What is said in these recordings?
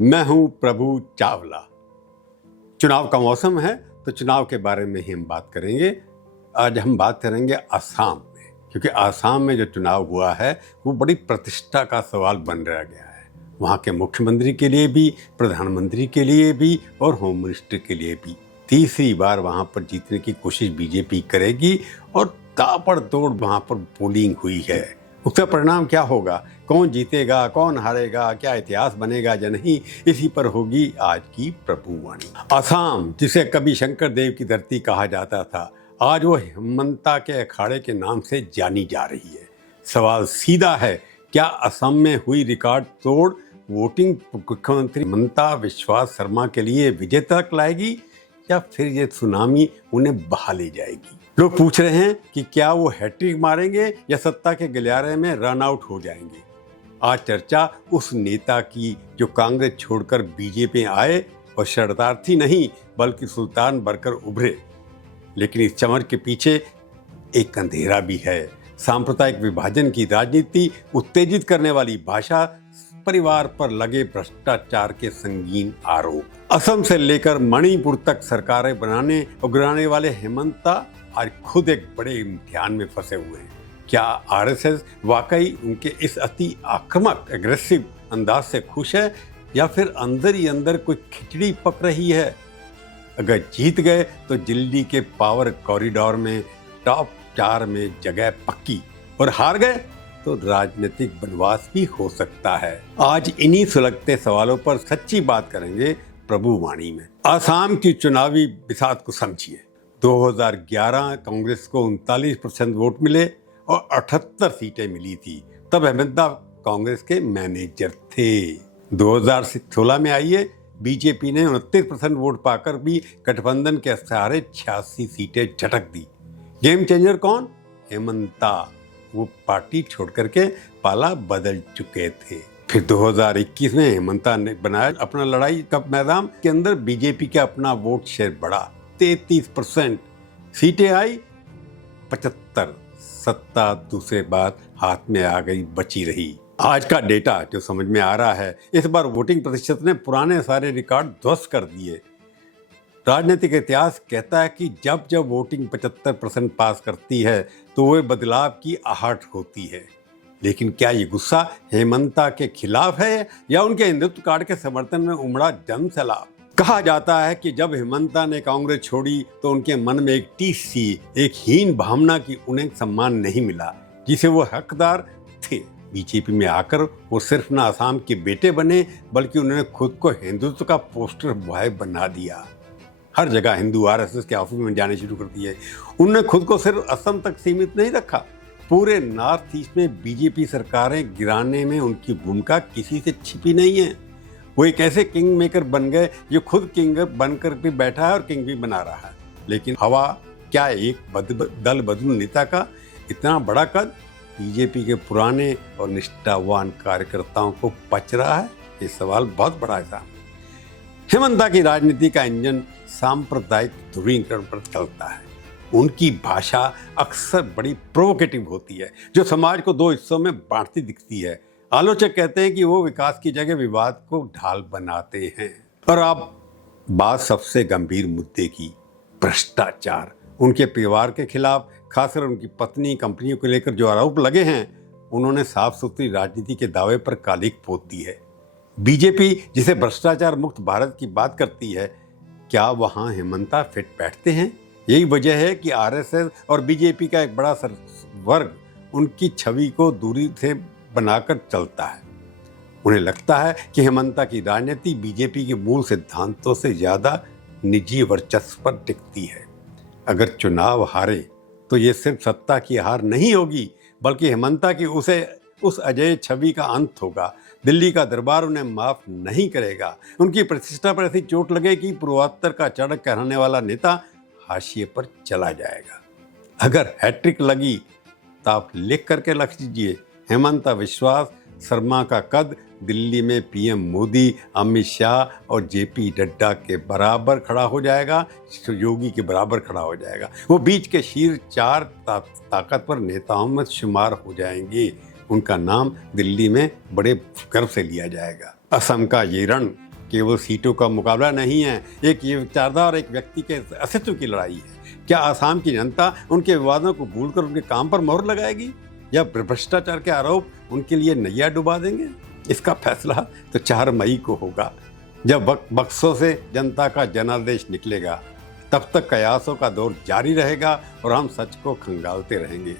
मैं हूं प्रभु चावला। चुनाव का मौसम है तो चुनाव के बारे में ही हम बात करेंगे। आज हम बात करेंगे आसाम में, क्योंकि आसाम में जो चुनाव हुआ है वो बड़ी प्रतिष्ठा का सवाल बन रह गया है। वहाँ के मुख्यमंत्री के लिए भी, प्रधानमंत्री के लिए भी और होम मिनिस्टर के लिए भी। तीसरी बार वहाँ पर जीतने की कोशिश बीजेपी करेगी और ताबड़तोड़ वहाँ पर पोलिंग हुई है। उसका परिणाम क्या होगा, कौन जीतेगा, कौन हारेगा, क्या इतिहास बनेगा या नहीं, इसी पर होगी आज की प्रभुवाणी। आसाम, जिसे कभी शंकर देव की धरती कहा जाता था, आज वो हेमंता के अखाड़े के नाम से जानी जा रही है। सवाल सीधा है, क्या असम में हुई रिकॉर्ड तोड़ वोटिंग मुख्यमंत्री हेमंता बिस्वा शर्मा के लिए विजय तक लाएगी या फिर ये सुनामी उन्हें बहा ले जाएगी? लोग पूछ रहे हैं कि क्या वो हैट्रिक मारेंगे या सत्ता के गलियारे में रन आउट हो जाएंगे। आज चर्चा उस नेता की जो कांग्रेस छोड़कर बीजेपी आए और शरणार्थी नहीं बल्कि सुल्तान बनकर उभरे। लेकिन इस चमक के पीछे एक अंधेरा भी है। सांप्रदायिक विभाजन की राजनीति, उत्तेजित करने वाली भाषा, परिवार पर लगे भ्रष्टाचार के संगीन आरोप। असम से लेकर मणिपुर तक सरकारें बनाने और गिराने वाले हेमंता आज खुद एक बड़े इम्तिहान में फंसे हुए हैं। क्या आरएसएस वाकई उनके इस अति आक्रामक एग्रेसिव अंदाज से खुश है या फिर अंदर ही अंदर कोई खिचड़ी पक रही है? अगर जीत गए तो दिल्ली के पावर कॉरिडोर में टॉप 4 में जगह पक्की, और हार गए तो राजनीतिक बनवास भी हो सकता है। आज इन्हीं सुलगते सवालों पर सच्ची बात करेंगे प्रभुवाणी में। आसाम की चुनावी बिसात को समझिए। 2011 कांग्रेस को 39% वोट मिले और 78 सीटें मिली थी। तब हेमंता कांग्रेस के मैनेजर थे। 2016 में आइए, बीजेपी ने 29% वोट पाकर भी गठबंधन के सहारे 86 सीटें झटक दी। गेम चेंजर कौन? हेमंता। वो पार्टी छोड़ करके पाला बदल चुके थे। फिर 2021 में हेमंता ने बनाया अपना लड़ाई का मैदान के अंदर बीजेपी का अपना वोट शेयर बढ़ा, 33%। सीटें आई 75। सत्ता दूसरे बार हाथ में आ गई, बची रही। आज का डेटा जो समझ में आ रहा है, इस बार वोटिंग प्रतिशत ने पुराने सारे रिकॉर्ड ध्वस्त कर दिए। राजनीतिक इतिहास कहता है कि जब जब वोटिंग 75% पास करती है तो वह बदलाव की आहट होती है। लेकिन क्या ये गुस्सा हेमंता के खिलाफ है या उनके हिंदुत्व कार्ड के समर्थन में उमड़ा जन सैलाब? कहा जाता है कि जब हेमंता ने कांग्रेस छोड़ी तो उनके मन में एक टीस सी, एक हीन भावना की उन्हें सम्मान नहीं मिला जिसे वो हकदार थे। बीजेपी में आकर वो सिर्फ ना आसाम के बेटे बने बल्कि उन्होंने खुद को हिंदुत्व का पोस्टर बॉय बना दिया। हर जगह हिंदू आरएसएस के ऑफिस में जाने शुरू कर दिए। उन्होंने खुद को सिर्फ असम तक सीमित नहीं रखा, पूरे नॉर्थ ईस्ट में बीजेपी सरकारें गिराने में उनकी भूमिका किसी से छिपी नहीं है। वो एक ऐसे किंग मेकर बन गए जो खुद किंग बनकर भी बैठा है और किंग भी बना रहा है। लेकिन हवा क्या एक दल बदलू नेता का इतना बड़ा कद बीजेपी के पुराने और निष्ठावान कार्यकर्ताओं को पच रहा है? ये सवाल बहुत बड़ा है। हेमंता की राजनीति का इंजन सांप्रदायिक ध्रुवीकरण पर चलता है। उनकी भाषा अक्सर बड़ी प्रोवोकेटिव होती है, जो समाज को 2 हिस्सों में बांटती दिखती है। आलोचक कहते हैं कि वो विकास की जगह विवाद को ढाल बनाते हैं। और अब बात सबसे गंभीर मुद्दे की, भ्रष्टाचार। उनके परिवार के खिलाफ, खासकर उनकी पत्नी, कंपनियों को लेकर जो आरोप लगे हैं, उन्होंने साफ सुथरी राजनीति के दावे पर कालिक पोत दी है। बीजेपी जिसे भ्रष्टाचार मुक्त भारत की बात करती है, क्या वहाँ हेमंता फिट बैठते हैं? यही वजह है कि आरएसएस और बीजेपी का एक बड़ा वर्ग उनकी छवि को दूरी से बनाकर चलता है। उन्हें लगता है कि हेमंता की राजनीति बीजेपी के मूल सिद्धांतों से ज़्यादा निजी वर्चस्व पर टिकती है। अगर चुनाव हारे तो ये सिर्फ सत्ता की हार नहीं होगी बल्कि हेमंता की उस अजय छवि का अंत होगा। दिल्ली का दरबार उन्हें माफ नहीं करेगा। उनकी प्रतिष्ठा पर ऐसी चोट लगेगी, पूर्वोत्तर का चढ़क कहलाने वाला नेता हाशिए पर चला जाएगा। अगर हैट्रिक लगी तो आप लिख करके रख दीजिए, हेमंता बिस्वा शर्मा का कद दिल्ली में पीएम मोदी, अमित शाह और जेपी नड्डा के बराबर खड़ा हो जाएगा, योगी के बराबर खड़ा हो जाएगा। वो बीच के शीर्ष 4 ताकतवर नेताओं में शुमार हो जाएंगे। उनका नाम दिल्ली में बड़े गर्व से लिया जाएगा। असम का ये रण केवल सीटों का मुकाबला नहीं है, एक ये विचारधारा और एक व्यक्ति के अस्तित्व की लड़ाई है। क्या आसाम की जनता उनके विवादों को भूलकर उनके काम पर मोहर लगाएगी या भ्रष्टाचार के आरोप उनके लिए नैया डुबा देंगे? इसका फैसला तो 4 मई को होगा, जब बक्सों से जनता का जनादेश निकलेगा। तब तक कयासों का दौर जारी रहेगा और हम सच को खंगालते रहेंगे।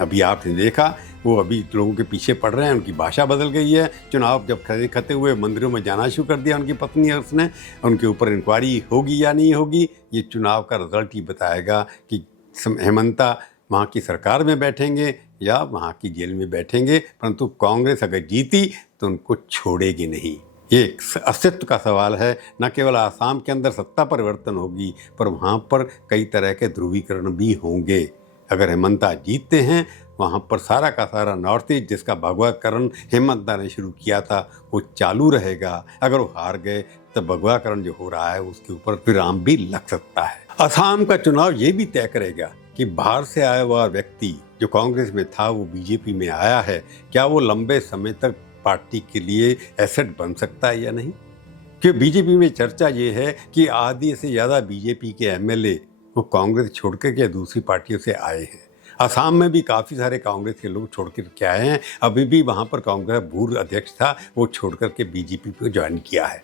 अभी आपने देखा वो अभी लोगों के पीछे पड़ रहे हैं, उनकी भाषा बदल गई है। चुनाव जब खते हुए मंदिरों में जाना शुरू कर दिया उनकी पत्नी और उसने, उनके ऊपर इंक्वायरी होगी या नहीं होगी, ये चुनाव का रिजल्ट ही बताएगा कि हेमंता वहाँ की सरकार में बैठेंगे या वहाँ की जेल में बैठेंगे। परंतु कांग्रेस अगर जीती तो उनको छोड़ेगी नहीं। ये एक अस्तित्व का सवाल है। न केवल आसाम के अंदर सत्ता परिवर्तन होगी, पर वहाँ पर कई तरह के ध्रुवीकरण भी होंगे। अगर हेमंता जीतते हैं, वहाँ पर सारा का सारा नॉर्थ ईस्ट जिसका भगवाकरण हेमंता ने शुरू किया था वो चालू रहेगा। अगर वो हार गए तो भगवाकरण जो हो रहा है उसके ऊपर विराम भी लग सकता है। असम का चुनाव ये भी तय करेगा कि बाहर से आया हुआ व्यक्ति जो कांग्रेस में था वो बीजेपी में आया है, क्या वो लंबे समय तक पार्टी के लिए एसेट बन सकता है या नहीं? क्योंकि बीजेपी में चर्चा ये है कि आधी से ज़्यादा बीजेपी के एमएलए वो कांग्रेस छोड़कर के दूसरी पार्टियों से आए हैं। असम में भी काफ़ी सारे कांग्रेस के लोग छोड़ कर के आए हैं। अभी भी वहाँ पर कांग्रेस पूर्व अध्यक्ष था, वो छोड़ कर के बीजेपी को ज्वाइन किया है।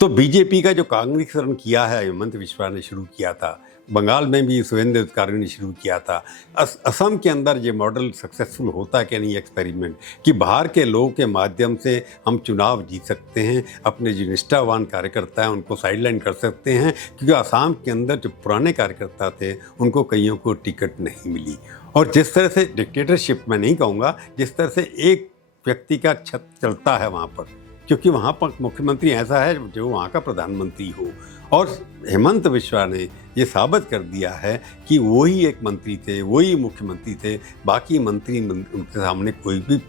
तो बीजेपी का जो कांग्रेसीकरण किया है हेमंत बिस्वा ने शुरू किया था, बंगाल में भी सुवेंद्र अधिकारी ने शुरू किया था। असम के अंदर ये मॉडल सक्सेसफुल होता है कि नहीं, एक्सपेरिमेंट कि बाहर के लोगों के माध्यम से हम चुनाव जीत सकते हैं, अपने जो निष्ठावान कार्यकर्ता हैं उनको साइडलाइन कर सकते हैं। क्योंकि असम के अंदर जो पुराने कार्यकर्ता थे उनको कईयों को टिकट नहीं मिली। और जिस तरह से डिक्टेटरशिप मैं नहीं कहूँगा, जिस तरह से एक व्यक्ति का छत चलता है वहाँ पर, क्योंकि वहाँ पर मुख्यमंत्री ऐसा है जो वहाँ का प्रधानमंत्री हो। और हेमंत बिस्वा ने ये साबित कर दिया है कि वही एक मंत्री थे, वही मुख्यमंत्री थे, बाकी मंत्री उनके सामने कोई भी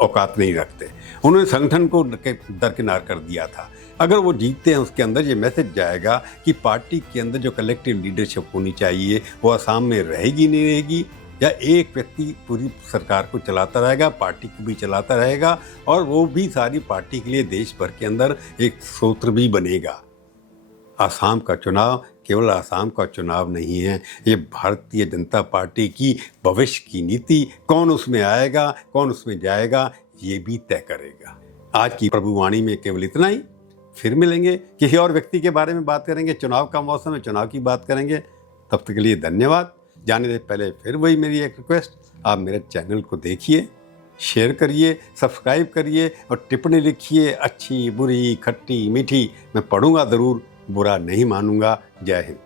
औकात नहीं रखते। उन्होंने संगठन को दरकिनार कर दिया था। अगर वो जीतते हैं उसके अंदर ये मैसेज जाएगा कि पार्टी के अंदर जो कलेक्टिव लीडरशिप होनी चाहिए वो असम में रहेगी नहीं रहेगी, या एक व्यक्ति पूरी सरकार को चलाता रहेगा, पार्टी को भी चलाता रहेगा, और वो भी सारी पार्टी के लिए देश भर के अंदर एक सूत्र भी बनेगा। असम का चुनाव केवल असम का चुनाव नहीं है, ये भारतीय जनता पार्टी की भविष्य की नीति, कौन उसमें आएगा कौन उसमें जाएगा ये भी तय करेगा। आज की प्रभुवाणी में केवल इतना ही। फिर मिलेंगे, किसी और व्यक्ति के बारे में बात करेंगे। चुनाव का मौसम है, चुनाव की बात करेंगे। तब तक के लिए धन्यवाद। जाने से पहले फिर वही मेरी एक रिक्वेस्ट, आप मेरे चैनल को देखिए, शेयर करिए, सब्सक्राइब करिए और टिप्पणी लिखिए, अच्छी बुरी खट्टी मीठी, मैं पढ़ूंगा ज़रूर, बुरा नहीं मानूंगा। जय हिंद।